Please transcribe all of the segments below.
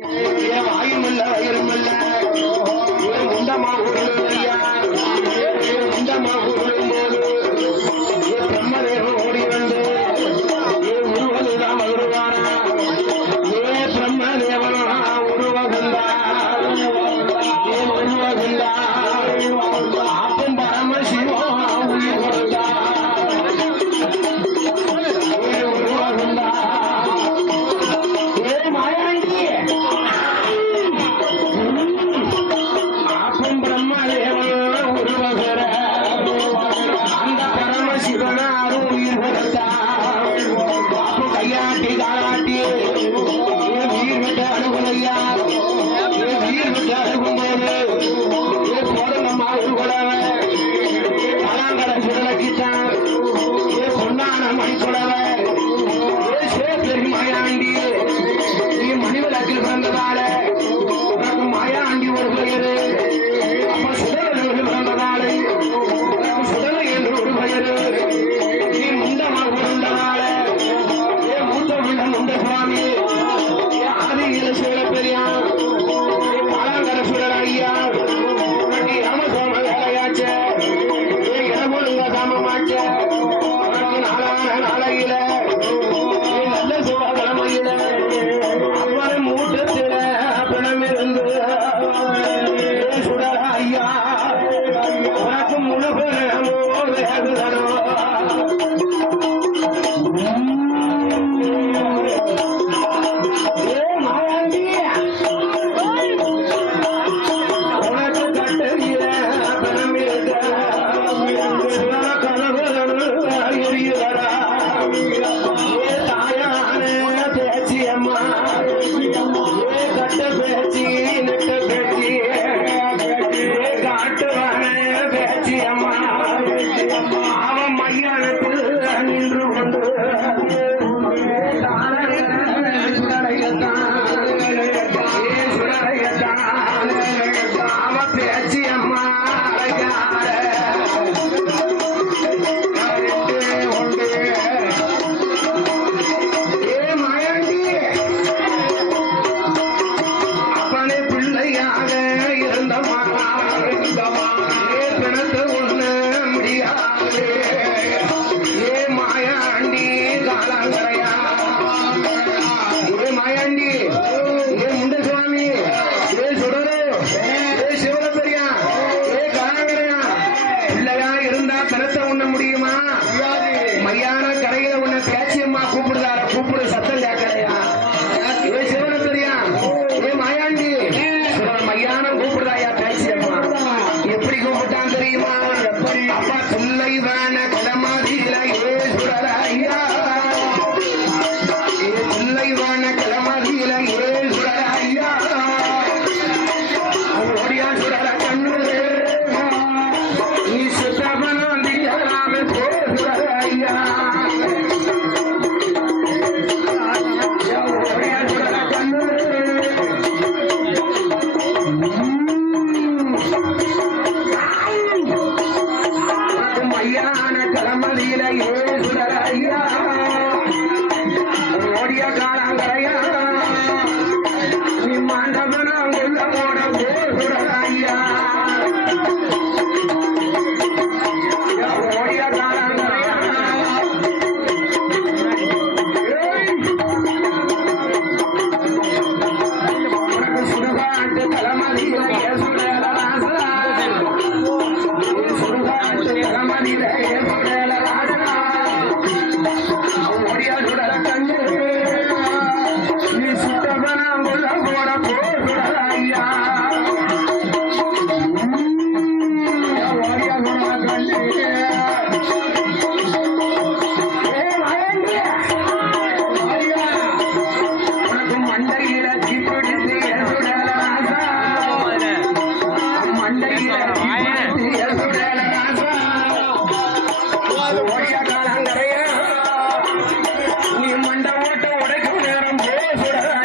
ஏன் வாயுமில்ல வயிறுமில்ல ஏன் முண்டமா உருளையா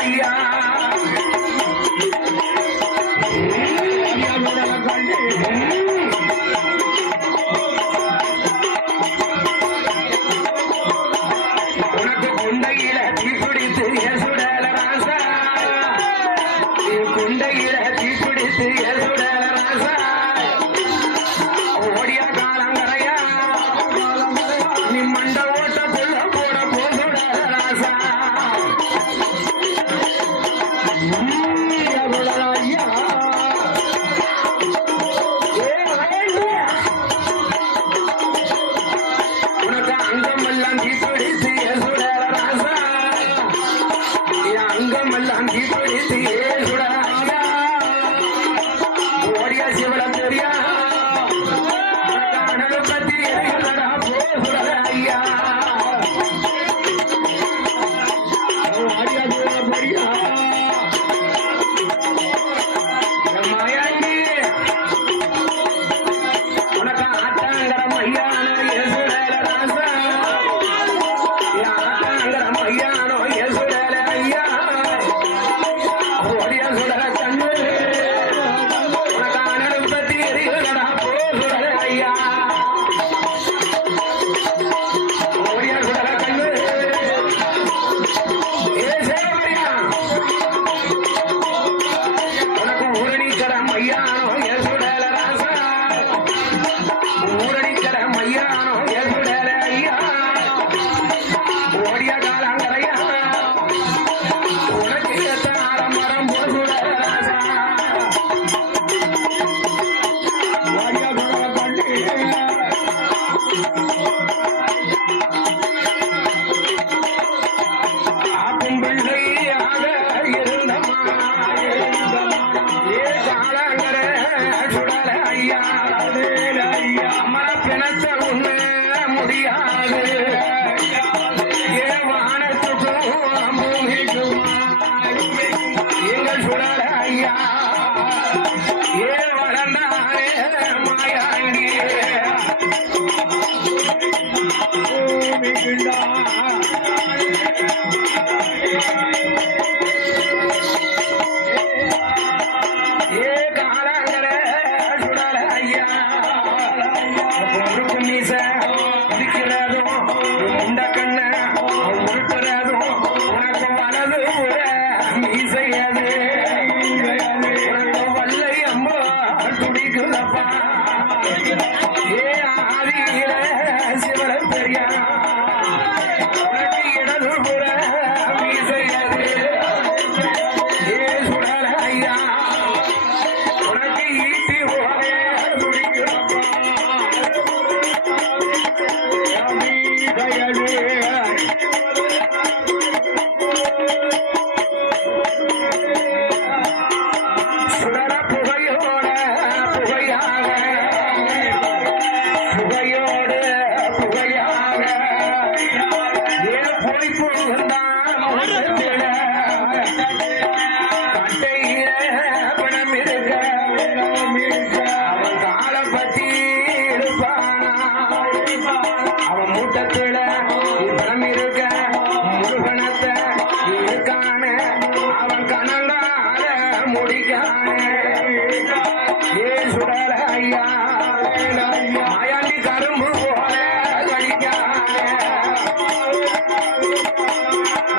yeah. ದಯಳೇ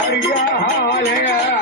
हरिया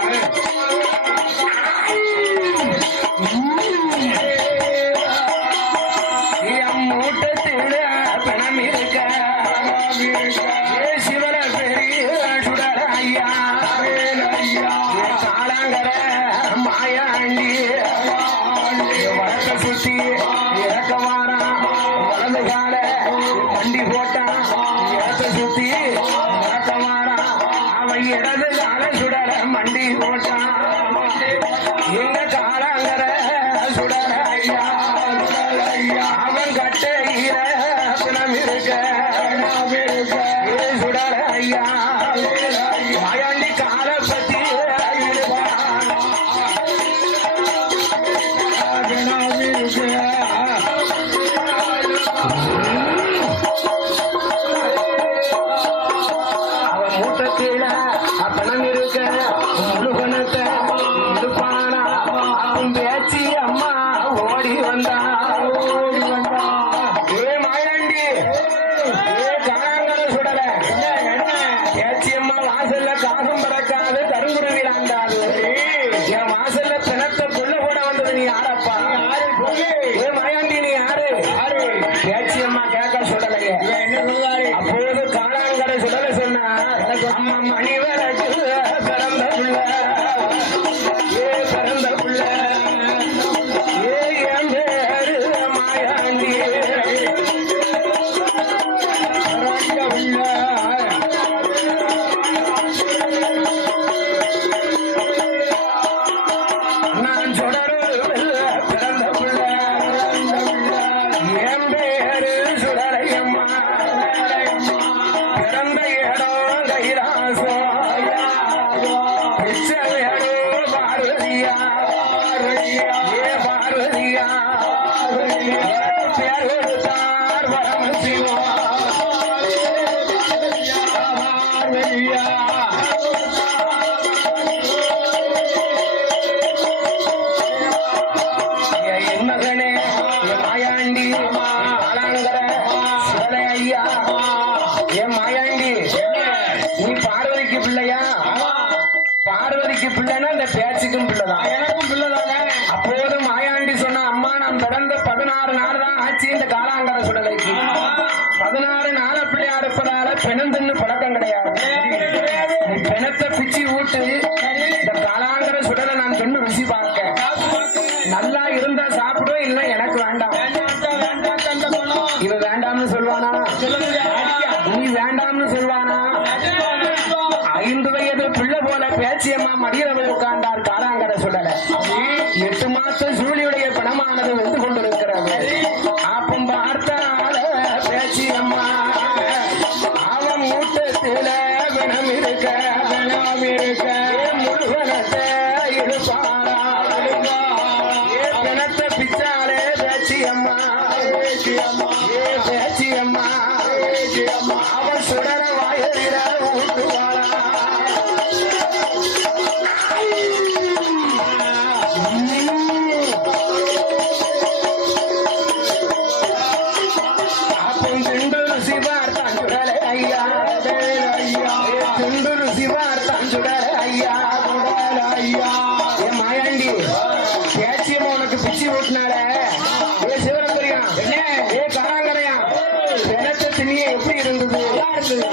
எனக்கு திணிய எப்படி இருந்தது? நல்லா இருந்தது.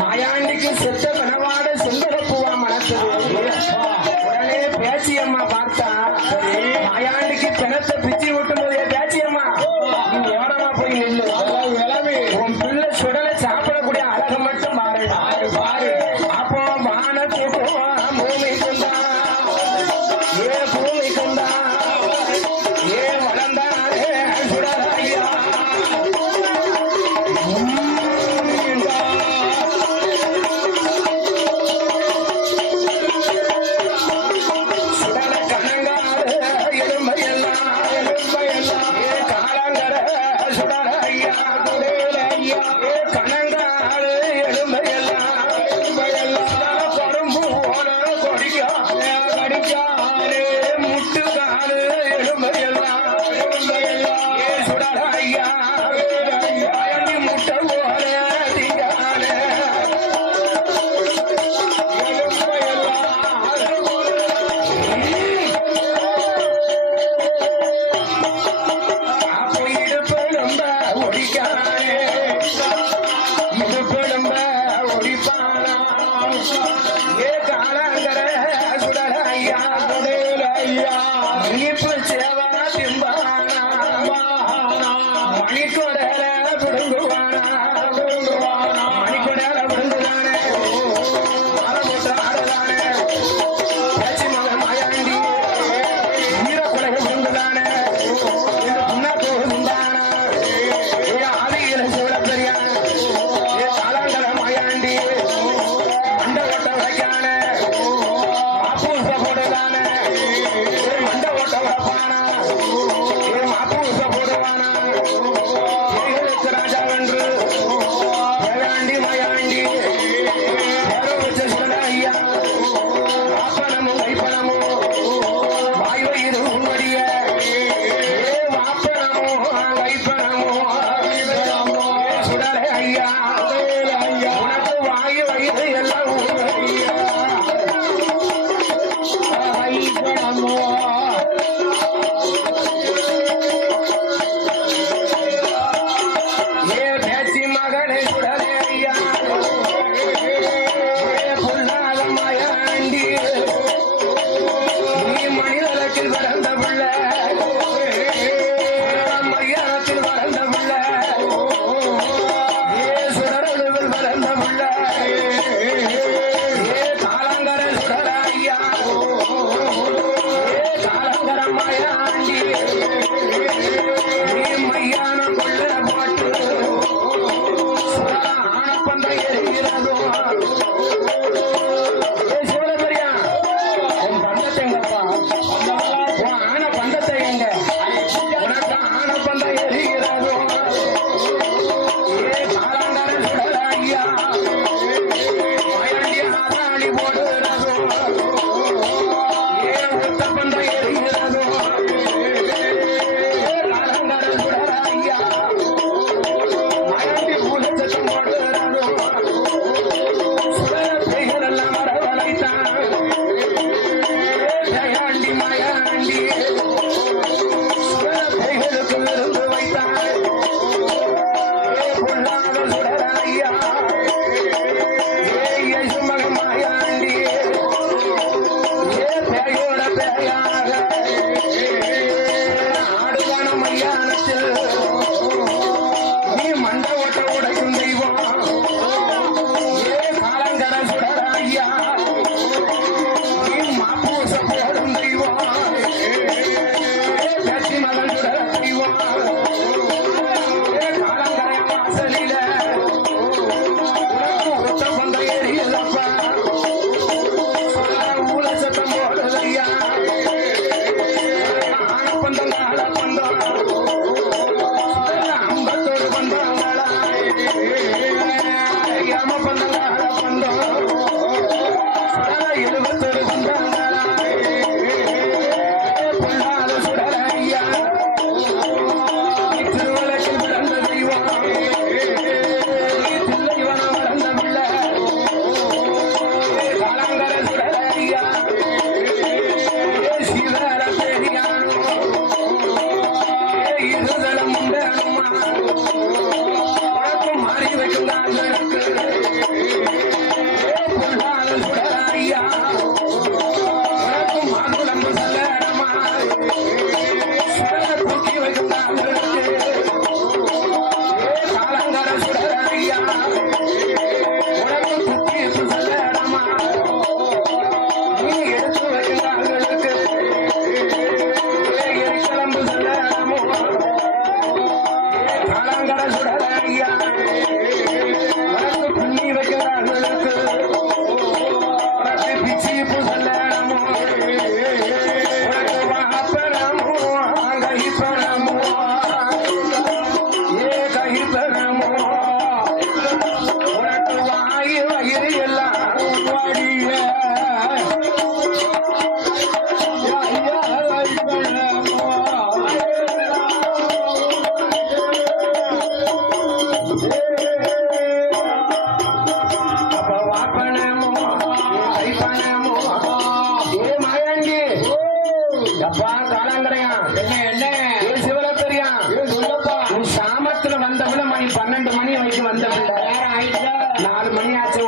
மாயாண்டிக்கு செத்த மனவாட amor.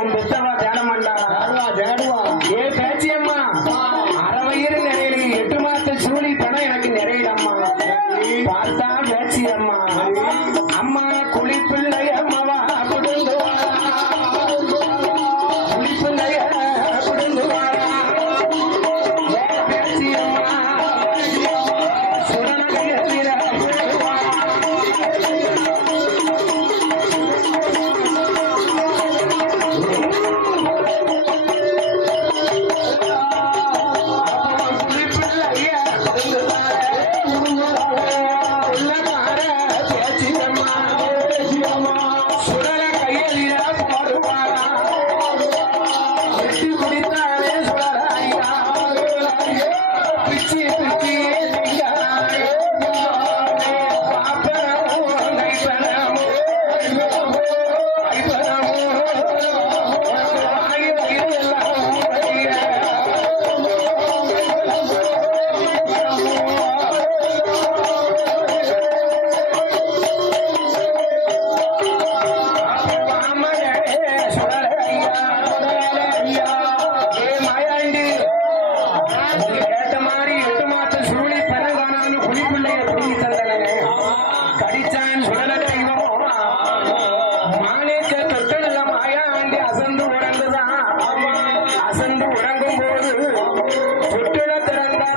మేము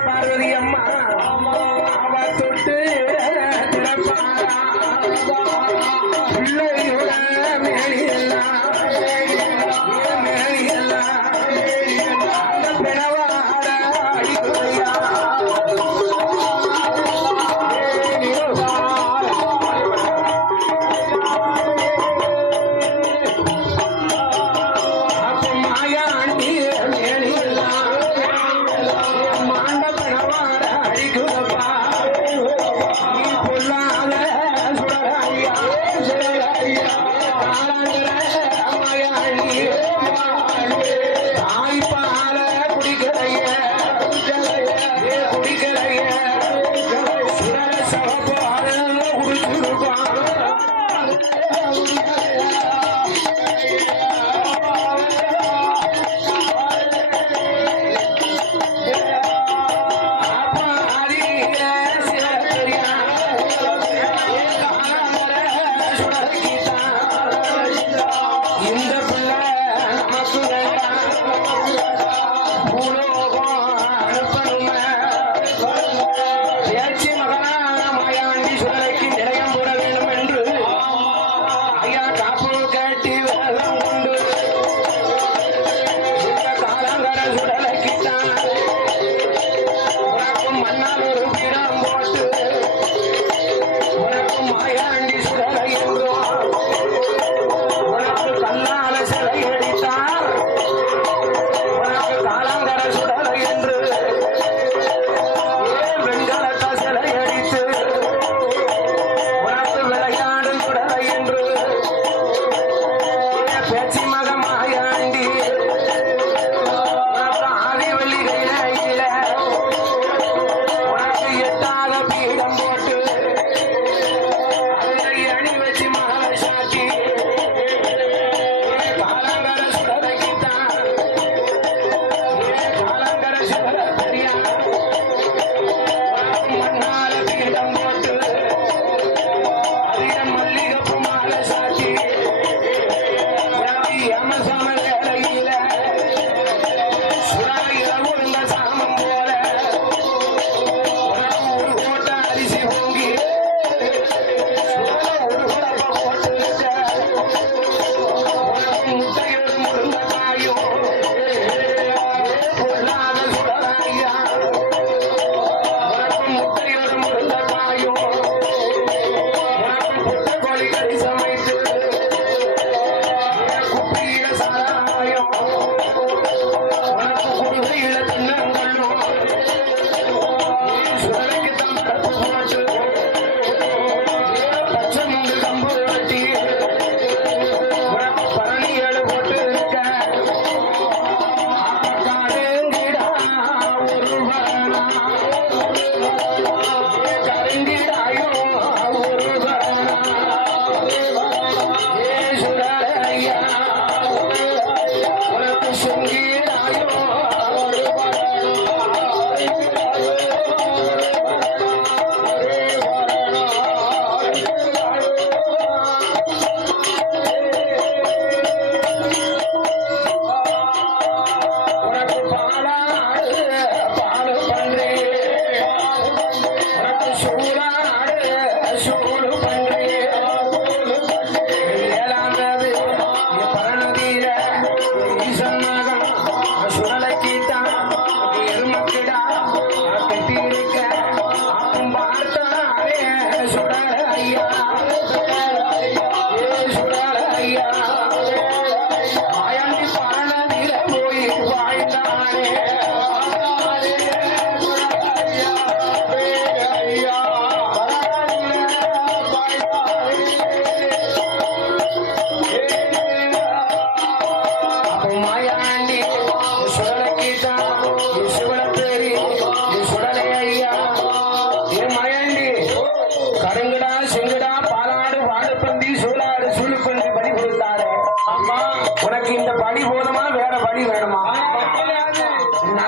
பார்வதி அம்மா அவ தொட்டு திறப்பாரா பிள்ளையோட